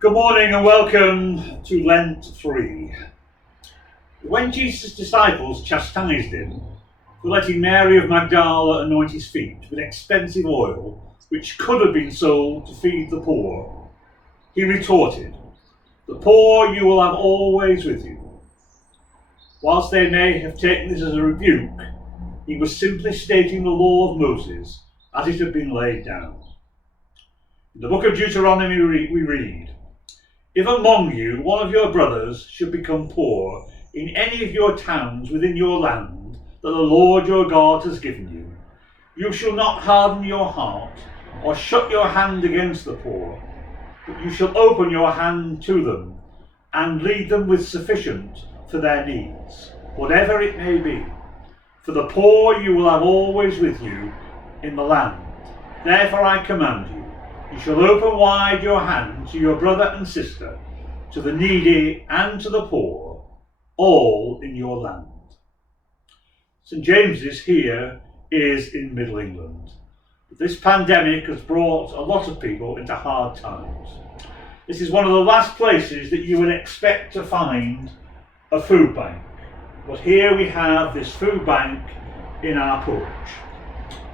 Good morning and welcome to Lent 3. When Jesus' disciples chastised him for letting Mary of Magdala anoint his feet with expensive oil, which could have been sold to feed the poor, he retorted, "The poor you will have always with you." Whilst they may have taken this as a rebuke, he was simply stating the law of Moses as it had been laid down. In the book of Deuteronomy we read, "If among you one of your brothers should become poor in any of your towns within your land that the Lord your God has given you, you shall not harden your heart or shut your hand against the poor, but you shall open your hand to them and lead them with sufficient for their needs, whatever it may be. For the poor you will have always with you in the land. Therefore I command you, you shall open wide your hand to your brother and sister, to the needy and to the poor, all in your land." St James's here is in Middle England. This pandemic has brought a lot of people into hard times. This is one of the last places that you would expect to find a food bank. But here we have this food bank in our porch,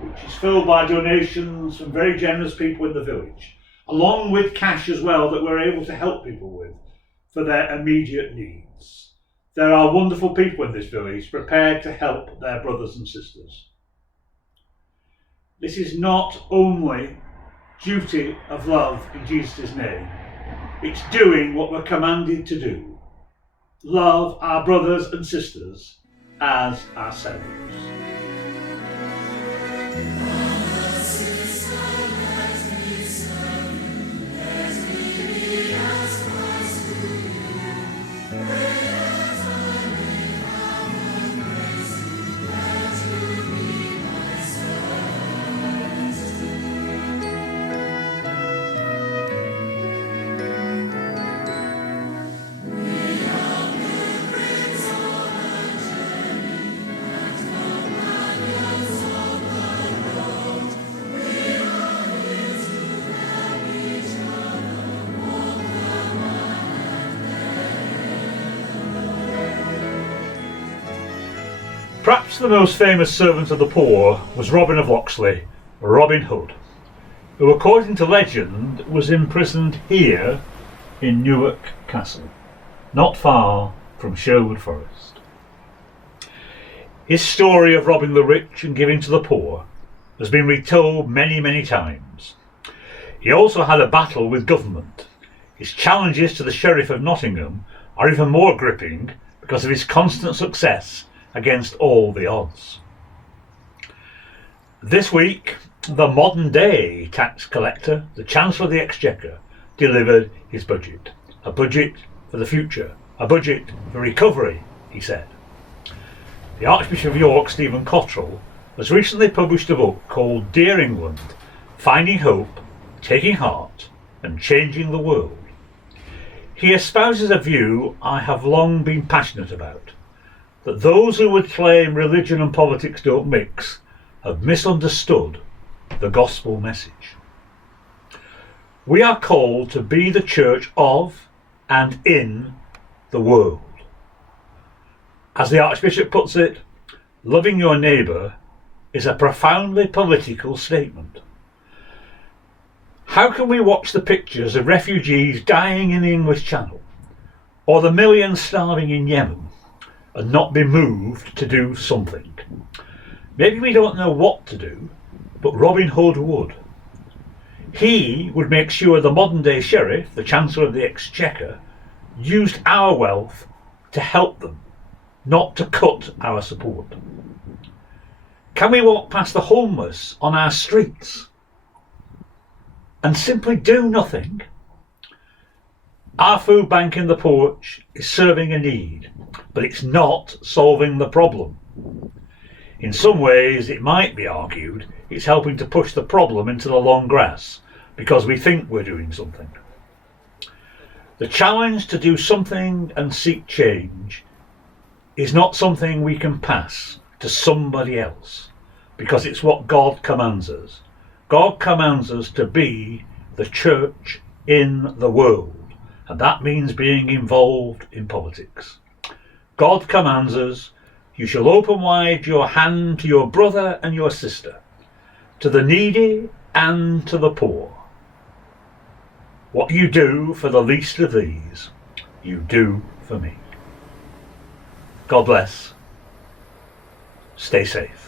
which is filled by donations from very generous people in the village, along with cash as well that we're able to help people with for their immediate needs. There are wonderful people in this village prepared to help their brothers and sisters. This is not only duty of love in Jesus' name, it's doing what we're commanded to do. Love our brothers and sisters as ourselves. Perhaps the most famous servant of the poor was Robin of Locksley, Robin Hood, who according to legend was imprisoned here in Newark Castle, not far from Sherwood Forest. His story of robbing the rich and giving to the poor has been retold many times. He also had a battle with government. His challenges to the Sheriff of Nottingham are even more gripping because of his constant success against all the odds. This week, the modern day tax collector, the Chancellor of the Exchequer, delivered his budget. A budget for the future, a budget for recovery, he said. The Archbishop of York, Stephen Cottrell, has recently published a book called Dear England, Finding Hope, Taking Heart and Changing the World. He espouses a view I have long been passionate about, that those who would claim religion and politics don't mix have misunderstood the gospel message. We are called to be the church of and in the world. As the Archbishop puts it, loving your neighbour is a profoundly political statement. How can we watch the pictures of refugees dying in the English Channel, or the millions starving in Yemen, and not be moved to do something? Maybe we don't know what to do, but Robin Hood would. He would make sure the modern day sheriff, the Chancellor of the Exchequer, used our wealth to help them, not to cut our support. Can we walk past the homeless on our streets and simply do nothing? Our food bank in the porch is serving a need, but it's not solving the problem. In some ways, it might be argued it's helping to push the problem into the long grass because we think we're doing something. The challenge to do something and seek change is not something we can pass to somebody else, because it's what God commands us. God commands us to be the church in the world, and that means being involved in politics. God commands us, "You shall open wide your hand to your brother and your sister, to the needy and to the poor." What you do for the least of these, you do for me. God bless. Stay safe.